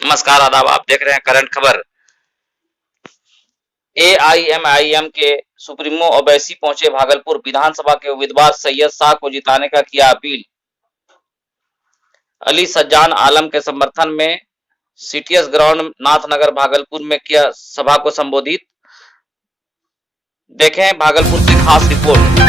नमस्कार आदाब, आप देख रहे हैं करंट खबर। एआईएमआईएम के सुप्रीमो ओवैसी पहुंचे भागलपुर, विधानसभा के उम्मीदवार सैयद शाह को जिताने का किया अपील। अली सज्जान आलम के समर्थन में सीटीएस ग्राउंड नाथनगर भागलपुर में किया सभा को संबोधित। देखें भागलपुर से खास रिपोर्ट।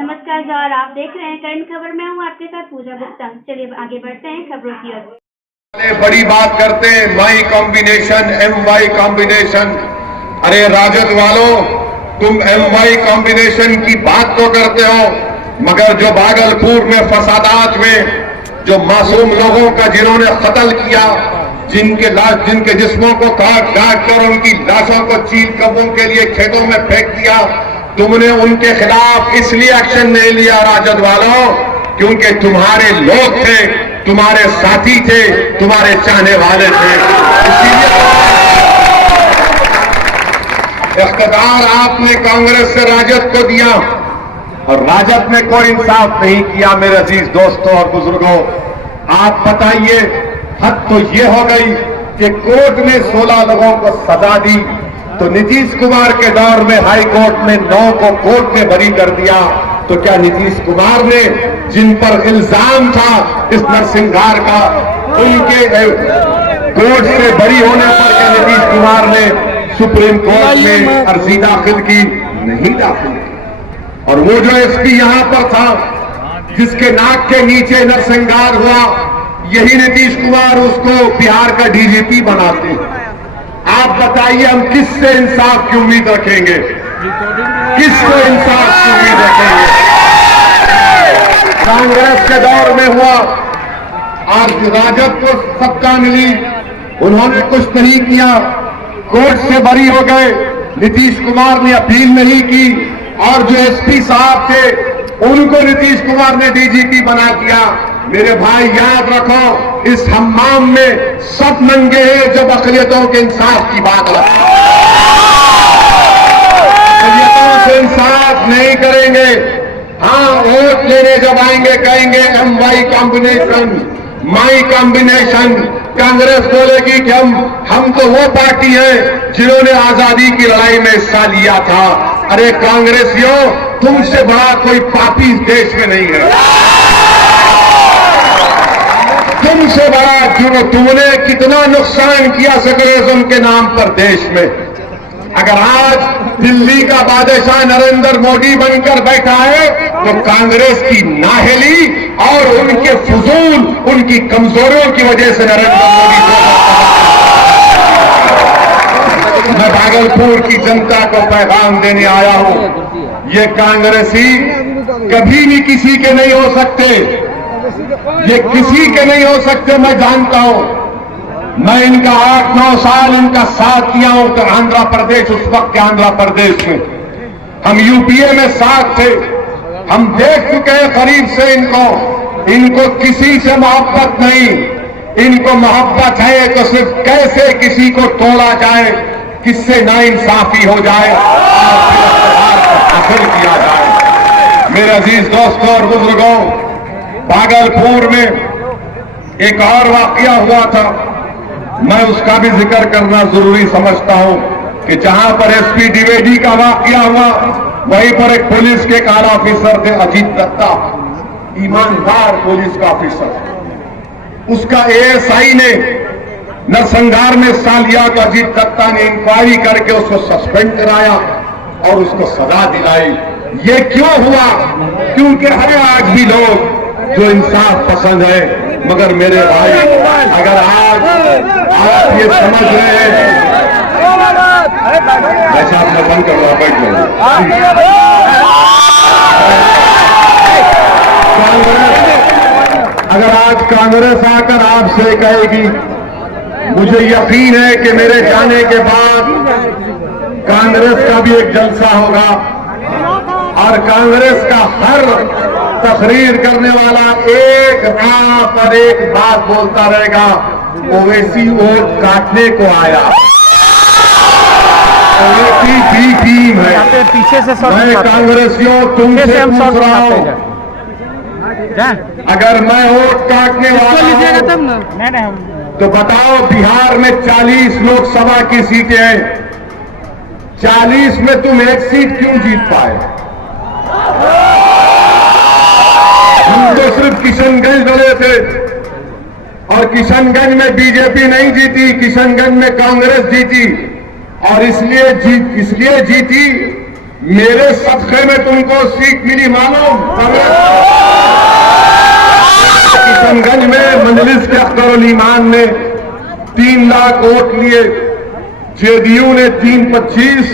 नमस्कार जौहर, आप देख रहे हैं करंट खबर। मैं हूं आपके साथ पूजा गुप्ता। चलिए आगे बढ़ते हैं खबरों की ओर। बड़ी बात करते हैं माई कॉम्बिनेशन, MY कॉम्बिनेशन। अरे राजद वालों, तुम MY कॉम्बिनेशन की बात तो करते हो, मगर जो भागलपुर में फसादात में जो मासूम लोगों का जिन्होंने कत्ल किया, जिनके जिस्मों को काट कर उनकी लाशों को चील कब्बों के लिए खेतों में फेंक दिया, तुमने उनके खिलाफ इसलिए एक्शन नहीं लिया राजद वालों क्योंकि तुम्हारे लोग थे, तुम्हारे साथी थे, तुम्हारे चाहने वाले थे। इसीलिए इख्तियार आपने कांग्रेस से राजद को दिया और राजद ने कोई इंसाफ नहीं किया। मेरे अजीज दोस्तों और बुजुर्गों, आप बताइए, हद तो ये हो गई कि कोर्ट ने 16 लोगों को सजा दी, तो नीतीश कुमार के दौर में हाई कोर्ट ने 9 को कोर्ट ने बरी कर दिया। तो क्या नीतीश कुमार ने, जिन पर इल्जाम था इस नरसिंहार का, उनके कोर्ट से बरी होने पर क्या नीतीश कुमार ने सुप्रीम कोर्ट में अर्जी दाखिल की? नहीं दाखिल की। और वो जो एसपी यहां पर था, जिसके नाक के नीचे नरसिंहार हुआ, यही नीतीश कुमार उसको बिहार का डीजीपी बनाते हैं। आप बताइए, हम किससे इंसाफ की उम्मीद रखेंगे? किससे इंसाफ की उम्मीद रखेंगे? कांग्रेस के दौर में हुआ, आज राजद को सत्ता मिली, उन्होंने कुछ नहीं किया, कोर्ट से बरी हो गए, नीतीश कुमार ने अपील नहीं की, और जो एसपी साहब थे उनको नीतीश कुमार ने डीजीपी बना दिया। मेरे भाई याद रखो, इस हम्माम में सब नंगे हैं जब अक़लियतों के इंसाफ की बात आती है। अक़लियतों से इंसाफ नहीं करेंगे। हाँ, वोट लेने जब आएंगे कहेंगे MY combination, my combination. Congress बोलेगी कि हम तो वो पार्टी है जिन्होंने आजादी की लड़ाई में हिस्सा लिया था। अरे कांग्रेसियों, तुमसे बड़ा कोई पापी इस देश में नहीं है। तुमसे बड़ा तुमने कितना नुकसान किया सेकुलरिज्म के नाम पर देश में। अगर आज दिल्ली का बादशाह नरेंद्र मोदी बनकर बैठा है तो कांग्रेस की नाहेली और उनके फजूल, उनकी कमजोरियों की वजह से नरेंद्र मोदी मैं भागलपुर की जनता को पैगाम देने आया हूं, ये कांग्रेसी कभी भी किसी के नहीं हो सकते, ये किसी के नहीं हो सकते। मैं जानता हूं, मैं इनका 8-9 साल इनका साथ किया हूं। तो आंध्र प्रदेश, उस वक्त के आंध्र प्रदेश में हम यूपीए में साथ थे, हम देख चुके हैं करीब से इनको किसी से मोहब्बत नहीं। इनको मोहब्बत है तो सिर्फ कैसे किसी को तोड़ा जाए, किससे नाइंसाफी हो जाए हासिल किया जाए। मेरे अजीज दोस्तों और बुजुर्गों, भागलपुर में एक और वाकया हुआ था, मैं उसका भी जिक्र करना जरूरी समझता हूं कि जहां पर एसपी द्विवेदी का वाकया हुआ, वहीं पर एक पुलिस के एक आला ऑफिसर थे, अजीत दत्ता, ईमानदार पुलिस का ऑफिसर। उसका एएसआई ने नरसंहार में हिस्सा लिया तो अजीत दत्ता ने इंक्वायरी करके उसको सस्पेंड कराया और उसको सजा दिलाई। ये क्यों हुआ? क्योंकि है आज भी लोग जो इंसाफ पसंद है। मगर मेरे भाई, अगर आज आप ये समझ रहे हैं, ऐसा आपने बंद कर रहा, बैठ जाओ। अगर आज कांग्रेस आकर आपसे कहेगी, मुझे यकीन है कि मेरे जाने के बाद कांग्रेस का भी एक जलसा होगा और कांग्रेस का हर तकरीर करने वाला एक रात और एक बात बोलता रहेगा, ओवैसी वोट काटने को आया। ओवैसी बी टीम है। पीछे से मैं कांग्रेसियों तुमसे पूछ रहा हूं, अगर मैं वोट काटने वाला हूं तो बताओ, बिहार में 40 लोकसभा की सीटें हैं, 40 में तुम एक सीट क्यों जीत पाए? हम तो सिर्फ किशनगंज लड़े थे और किशनगंज में बीजेपी नहीं जीती, किशनगंज में कांग्रेस जीती। और इसलिए जीती, मेरे सदक़े में तुमको सीट मिली। मालूम किशनगंज में मजलिस के अख्तर ईमान ने 3 लाख वोट लिए, जेडीयू ने 325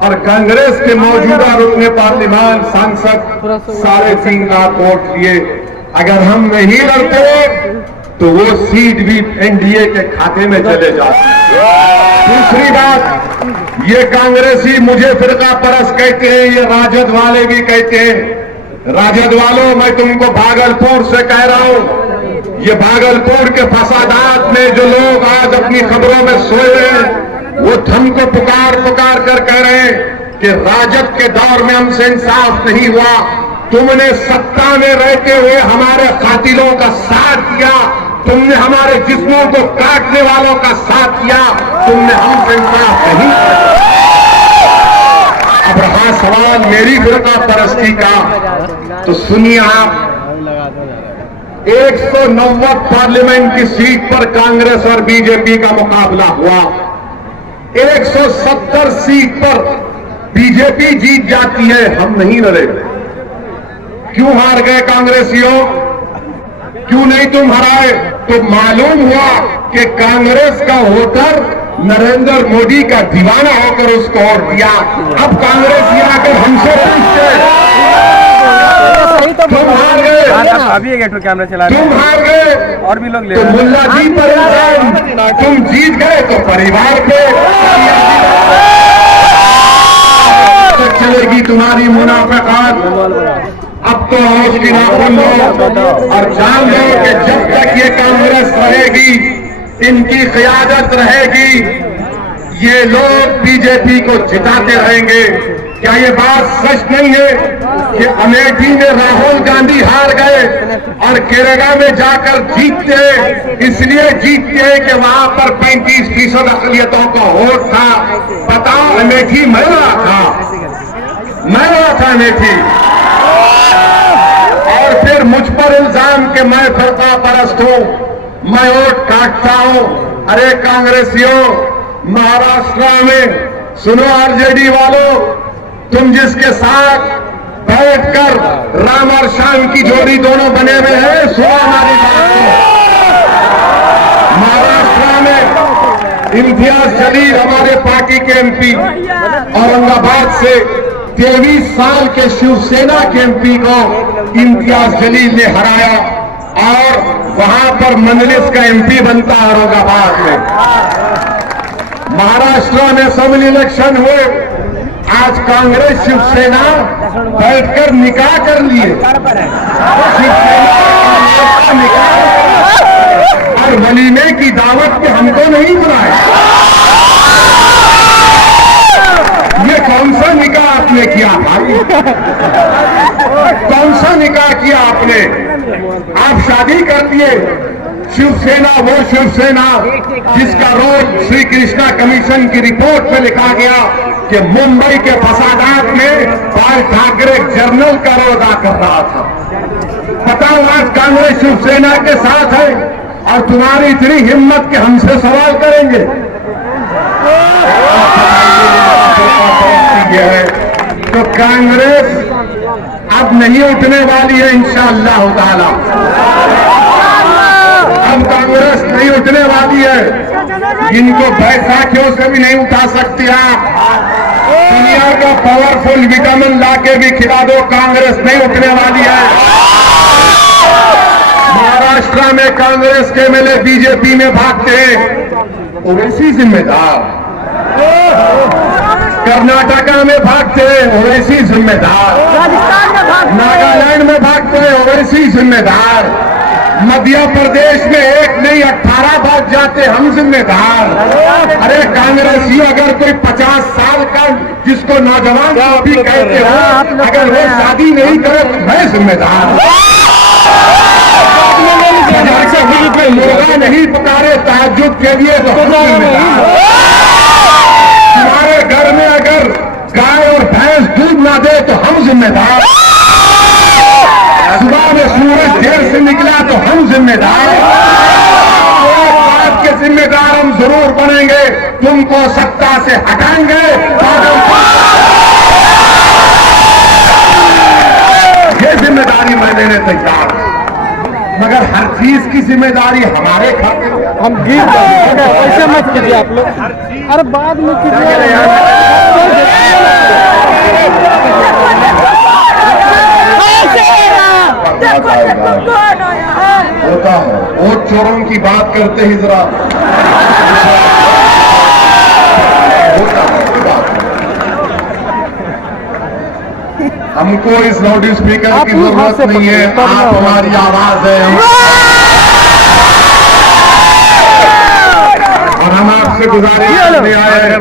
और कांग्रेस के मौजूदा रुकने पार्लियामान सांसद 3.5 लाख वोट लिए। अगर हम नहीं लड़ते तो वो सीट भी एनडीए के खाते में चले जाते। दूसरी बात, ये कांग्रेसी मुझे फिरका परस्त कहते हैं, ये राजद वाले भी कहते हैं। राजद वालों, मैं तुमको भागलपुर से कह रहा हूं, ये भागलपुर के फसादात में जो लोग आज अपनी खबरों में सोए हैं, वो हमको पुकार पुकार कर कह रहे हैं कि राजद के दौर में हमसे इंसाफ नहीं हुआ। तुमने सत्ता में रहते हुए हमारे कातिलों का साथ दिया, तुमने हमारे जिस्मों को काटने वालों का साथ दिया, तुमने हमसे इंसाफ नहीं किया। अब रहा सवाल मेरी फिरका परस्ती का, तो सुनिए आप, 190 पार्लियामेंट की सीट पर कांग्रेस और बीजेपी का मुकाबला हुआ। 170 सीट पर बीजेपी जीत जाती है, हम नहीं लड़े। क्यों हार गए कांग्रेसियों? क्यों नहीं तुम हराए? तो मालूम हुआ कि कांग्रेस का वोटर नरेंद्र मोदी का दीवाना होकर उसको वोट दिया। अब कांग्रेस आकर हमसे पूछते, तुम हार गए, अभी एक कैमरा चला तुम हार गए और भी लोग ले तो मुल्ला जी पर इल्जाम, तुम जीत गए तो परिवार पे चलेगी तुम्हारी मुनाफिकात। अब तो होश की नाखुन लो और जान लो कि जब तक ये कांग्रेस रहेगी, इनकी क़यादत रहेगी, ये लोग बीजेपी को जिताते रहेंगे। क्या ये बात सच नहीं है कि अमेठी में राहुल गांधी हार गए और केरला में जाकर जीतते हैं? इसलिए जीतते हैं कि वहां पर 35% अक़लियतों का वोट था। बताओ, अमेठी मैं रहा था अमेठी। और फिर मुझ पर इल्जाम कि मैं फिरका परस्त हूं, मैं वोट काटता हूं। अरे कांग्रेसियों, महाराष्ट्र में सुनो, आरजेडी वालों, तुम जिसके साथ बैठकर राम और श्याम की जोड़ी दोनों बने हुए हैं, सुनो हमारी बात को। महाराष्ट्र में इम्तियाज जलील हमारे पार्टी के एमपी, औरंगाबाद से 23 साल के शिवसेना के एमपी को इम्तियाज जलील ने हराया और वहां पर मजलिस का एमपी बनता औरंगाबाद में। महाराष्ट्र में असेंबली इलेक्शन हुए, आज कांग्रेस शिवसेना बैठकर निकाह कर लिए, शिवसेना निकाह और वलीमे की दावत पे हमको नहीं बुलाए। ये कौन सा निकाह आपने किया भाई? कौन सा निकाह किया आपने? आप शादी कर दिए। शिवसेना वो शिवसेना जिसका रोल श्री कृष्णा कमीशन की रिपोर्ट में लिखा गया कि मुंबई के फसादात में बाल ठाकरे जर्नल का रोल अदा कर रहा था। बताओ, आज कांग्रेस शिवसेना के साथ है और तुम्हारी इतनी हिम्मत कि हमसे सवाल करेंगे। तो कांग्रेस अब नहीं उठने वाली है इंशाअल्लाह ताला। अब कांग्रेस नहीं उठने वाली है, जिनको बैसाखियों से भी नहीं उठा सकती आप। दुनिया का पावरफुल विटामिन लाके भी खिला दो, कांग्रेस नहीं उठने वाली है। महाराष्ट्र में कांग्रेस के एमएलए बीजेपी में भागते हैं, ओवैसी जिम्मेदार। कर्नाटका में भागते हैं, ओवैसी जिम्मेदार। नागालैंड में भागते जिम्मेदार। मध्य प्रदेश में 1 नहीं 18 बार जाते हम जिम्मेदार। अरे कांग्रेसी अगर कोई 50 साल का जिसको नौजवान भी कहते हो, अगर वो शादी नहीं करे तो मैं जिम्मेदार। लोगा नहीं पुकारे ताज्जुद के लिए तो हम जिम्मेदार। हमारे घर में अगर गाय और भैंस दूध ना दे तो हम जिम्मेदार। सुबह में सूरज देर से निकला तो हम जिम्मेदार। बात के जिम्मेदार हम जरूर बनेंगे, तुमको सत्ता से हटाएंगे। ये जिम्मेदारी मैं लेने तैयार हूं, मगर हर चीज की जिम्मेदारी हमारे खाते में। हम गिर जाएंगे, ऐसे मत कीजिए आप लोग। अरे बाद में होता है वोट चोरों की बात करते ही जरा होता है। हमको इस लाउड स्पीकर की जरूरत नहीं है, आप हमारी आवाज है। और हम आपसे गुजारिश करने आए हैं,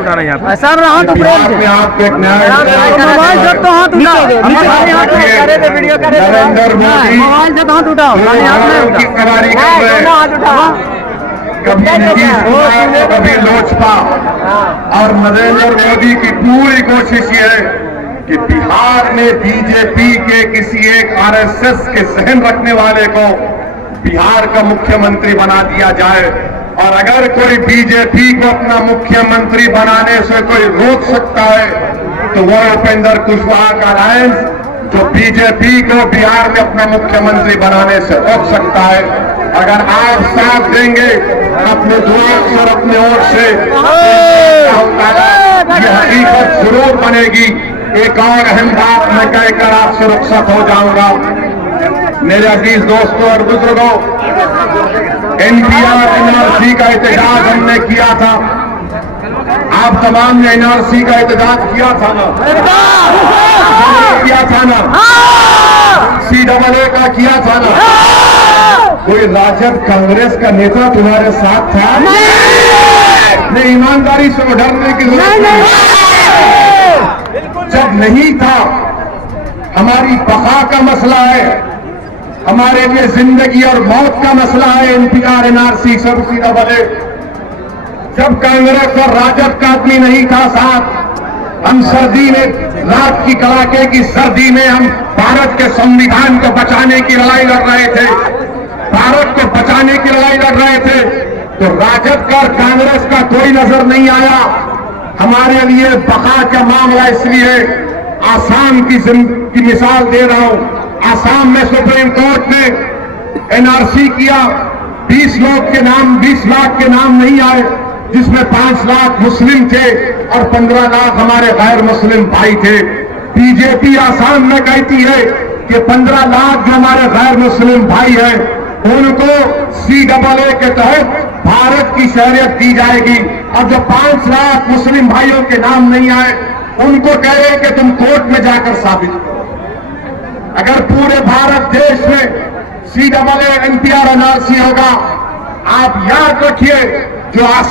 बिहार में आपको एक न्याय नरेंद्र मोदी की सवारी कर रहे हैं। कभी नीतीश कुमार, कभी लोजपा, और नरेंद्र मोदी की पूरी कोशिश ये है कि बिहार में बीजेपी के किसी एक आरएसएस के सहन रखने वाले को बिहार का मुख्यमंत्री बना दिया जाए। और अगर कोई बीजेपी को अपना मुख्यमंत्री बनाने से कोई रोक सकता है तो वह उपेंद्र कुशवाहा का अलायंस, जो बीजेपी को बिहार में अपना मुख्यमंत्री बनाने से रोक सकता है। अगर आप साथ देंगे अपने द्वार और अपने ओर से, ये हकीकत जरूर बनेगी। एक और अहम बात मैं कहकर आपसे रुखसत हो जाऊंगा। मेरे अजीज दोस्तों और बुजुर्गों, एनपीआर एनआरसी का एहतजाज हमने किया था। आप तमाम ने एनआरसी का एहतजाज किया था ना? किया था ना? CAA का किया था ना? कोई राजद कांग्रेस का नेता तुम्हारे साथ था? नहीं, ईमानदारी से डरने की जरूरत नहीं। जब नहीं था, हमारी बका का मसला है, हमारे लिए जिंदगी और मौत का मसला है। एनपीआर एनआरसी सब CAA। जब कांग्रेस और राजद का आदमी नहीं था साथ, हम सर्दी में, रात की कड़ाके की सर्दी में हम भारत के संविधान को बचाने की लड़ाई लड़ रहे थे, भारत को बचाने की लड़ाई लड़ रहे थे। तो राजद का और कांग्रेस का कोई नजर नहीं आया। हमारे लिए बका का मामला इसलिए आसाम की मिसाल दे रहा हूं। आसाम में सुप्रीम कोर्ट ने एनआरसी किया, 20 लोग के नाम, 20 लाख के नाम नहीं आए, जिसमें 5 लाख मुस्लिम थे और 15 लाख हमारे गैर मुस्लिम भाई थे। बीजेपी आसाम में कहती है कि 15 लाख जो हमारे गैर मुस्लिम भाई हैं, उनको CAA के तहत भारत की शहरियत दी जाएगी। और जो 5 लाख मुस्लिम भाइयों के नाम नहीं आए, उनको कह रहे हैं कि तुम कोर्ट में जाकर साबित करो। अगर पूरे भारत देश में CAA एनपीआर एनआरसी होगा, आप याद रखिए, जो